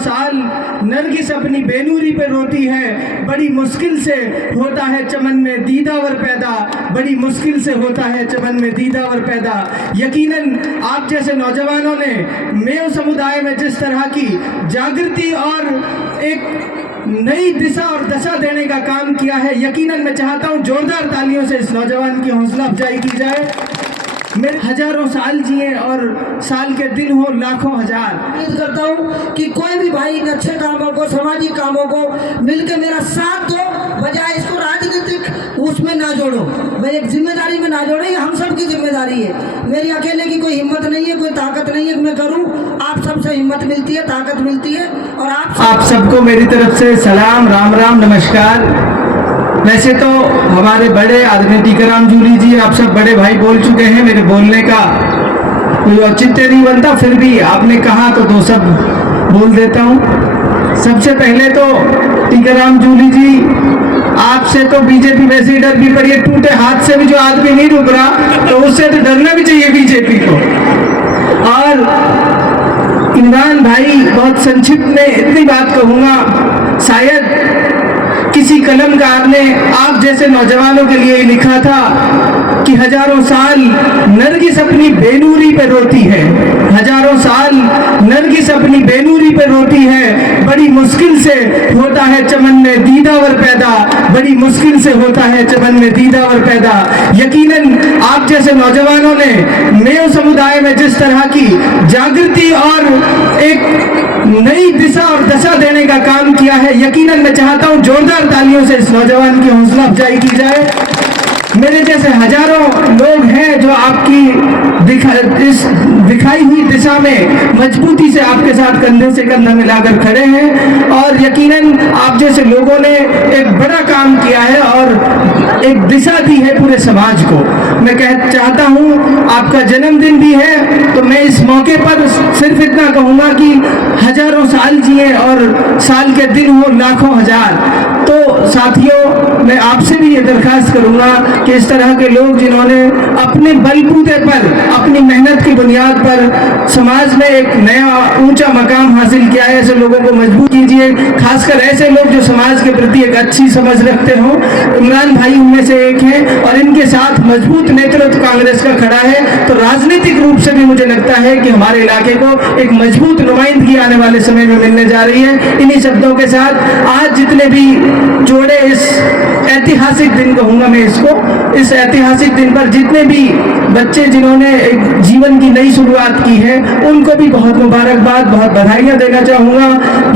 साल नरगिस अपनी बेनूरी पे रोती है, बड़ी मुश्किल से होता है चमन में दीदावर पैदा, बड़ी मुश्किल से होता है चमन में दीदावर पैदा। यकीनन आप जैसे नौजवानों ने मेव समुदाय में जिस तरह की जागृति और एक नई दिशा और दशा देने का काम किया है, यकीनन मैं चाहता हूं जोरदार तालियों से इस नौजवान की हौसला अफजाई की जाए। मेरे हजारों साल जिए और साल के दिन हो लाखों हजार। उम्मीद करता हूँ कि कोई भी भाई इन अच्छे कामों को, सामाजिक कामों को मिलकर मेरा साथ दो, बजाय इसको राजनीतिक उसमें ना जोड़ो। मैं एक जिम्मेदारी में ना जोड़ो, ये हम सब की जिम्मेदारी है। मेरी अकेले की कोई हिम्मत नहीं है, कोई ताकत नहीं है कि मैं करूँ। आप सबसे हिम्मत मिलती है, ताकत मिलती है। और आप सबको मेरी तरफ से सलाम, राम राम, नमस्कार। वैसे तो हमारे बड़े आदरणीय टीकाराम जूली जी, आप सब बड़े भाई बोल चुके हैं, मेरे बोलने का कोई औचित्य नहीं बनता, फिर भी आपने कहा तो दो सब बोल देता हूँ। सबसे पहले तो टीकाराम जूली जी, आपसे तो बीजेपी वैसे ही डर भी पड़ी है। टूटे हाथ से भी जो आदमी नहीं रुक रहा, तो उससे तो डरना भी चाहिए बीजेपी को। और इमरान भाई, बहुत संक्षिप्त में इतनी बात कहूँगा, शायद किसी कलमकार ने आप जैसे नौजवानों के लिए लिखा था कि हजारों साल नरगिस अपनी बेनूरी पे रोती है, हजारों साल नरगिस अपनी बेनूरी पे रोती है, बड़ी मुश्किल से होता है चमन में दीदावर पैदा, बड़ी मुश्किल से होता है चमन में दीदावर पैदा। यकीनन आप जैसे नौजवानों ने मेव समुदाय में जिस तरह की जागृति और एक नई दिशा और दशा देने का काम किया है, यकीनन मैं चाहता हूं जोरदार तालियों से इस नौजवान की हौसला अफजाई की जाए। मेरे जैसे हजारों लोग हैं जो आपकी इस दिखाई हुई दिशा में मजबूती से आपके साथ कंधे से कंधा मिलाकर खड़े हैं, और यकीनन आप जैसे लोगों ने एक बड़ा काम किया है और एक दिशा दी है पूरे समाज को। मैं चाहता हूं, आपका जन्मदिन भी है, तो मैं इस मौके पर सिर्फ इतना कहूंगा कि हजारों साल जिए और साल के दिन हो लाखों हजार। तो साथियों, मैं आपसे भी ये दरखास्त करूंगा कि इस तरह के लोग जिन्होंने अपने बलबूते पर, अपनी मेहनत की बुनियाद पर समाज में एक नया ऊंचा मकाम हासिल किया है, ऐसे लोगों को मजबूत कीजिए। खासकर ऐसे लोग जो समाज के प्रति एक अच्छी समझ रखते हो। इमरान भाई उनमें से एक है और इनके साथ मजबूत नेतृत्व कांग्रेस का खड़ा है। तो राजनीतिक रूप से भी मुझे लगता है कि हमारे इलाके को एक मजबूत नुमाइंदगी आने वाले समय में मिलने जा रही है। इन्हीं शब्दों के साथ आज जितने भी जोड़े इस ऐतिहासिक दिन कहूंगा मैं इसको, इस ऐतिहासिक दिन पर जितने भी बच्चे जिन्होंने एक जीवन की नई शुरुआत की है, उनको भी बहुत मुबारकबाद, बहुत बधाइयां देना चाहूंगा।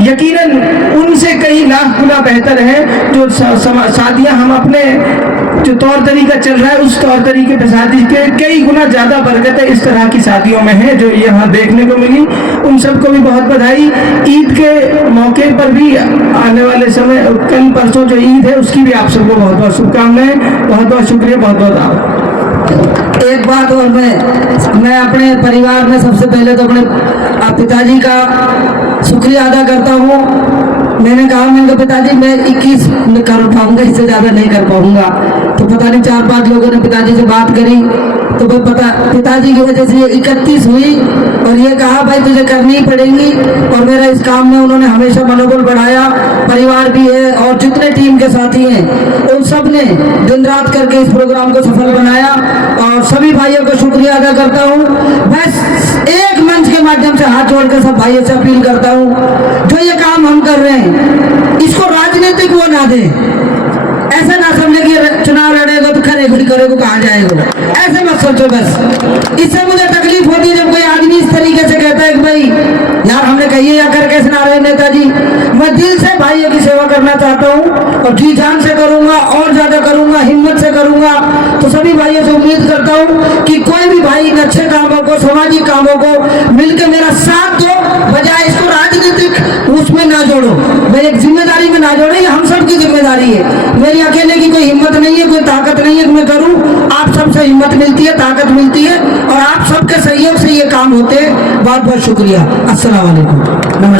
यकीनन उनसे कई लाख गुना बेहतर है जो शादियां हम अपने जो तौर तरीका चल रहा है उस तौर तरीके पे शादी के कई गुना ज्यादा बरकत है इस तरह की शादियों में है जो यहाँ देखने को मिली। उन सबको भी बहुत बधाई। ईद के मौके पर भी आने वाले समय, कल परसों जो ईद है, उसकी भी आप सबको बहुत बहुत शुभकामनाएं। बहुत बहुत शुक्रिया, बहुत बहुत आभार। एक बात और, मैं अपने परिवार में सबसे पहले तो अपने पिताजी का शुक्रिया अदा करता हूँ। मैंने कहा, मेरे पिताजी मैं 21 में कर पाऊंगा, इससे ज्यादा नहीं कर पाऊंगा। तो पता नहीं 4-5 लोगों ने पिताजी से बात करी, तो पिताजी की वजह से 31 हुई और ये कहा भाई तुझे करनी ही पड़ेगी। और मेरा इस काम में उन्होंने हमेशा मनोबल बढ़ाया। परिवार भी है और जितने टीम के साथी हैं उन सब ने दिन रात करके इस प्रोग्राम को सफल बनाया और सभी भाइयों को शुक्रिया अदा करता हूँ। बस एक मंच के माध्यम से हाथ जोड़कर सब भाइयों से अपील करता हूँ, जो ये काम हम कर रहे हैं इसको राजनीतिक वो ना दे। ऐसा ना समझे कि चुनाव लड़ेगा तो करेगा कहाँ जाएगा, ऐसे मत सोचो। बस इससे मुझे तकलीफ होती है जब कोई आदमी इस तरीके से कहता है कि भाई यार हमने कहिए या कर कैसे ना रहे नेताजी। मैं दिल से भाइयों की सेवा करना चाहता हूँ और जी जान से करूंगा और ज्यादा करूंगा, हिम्मत से करूंगा। तो सभी भाइयों से उम्मीद करता हूँ कि कोई भी भाई इन अच्छे कामों को, सामाजिक कामों को मिलकर मेरा साथ दो, बजाय इसको राजनीतिक उसमें ना जोड़ो। मैं एक जिम्मेदारी में ना जोड़ो, ये हम सब की जिम्मेदारी है। मेरी अकेले की कोई हिम्मत नहीं है, कोई ताकत नहीं है कि मैं करूं। आप सबसे हिम्मत मिलती है, ताकत मिलती है और आप सबके सहयोग से ये काम होते हैं। बहुत बहुत शुक्रिया। अस्सलाम वालेकुम।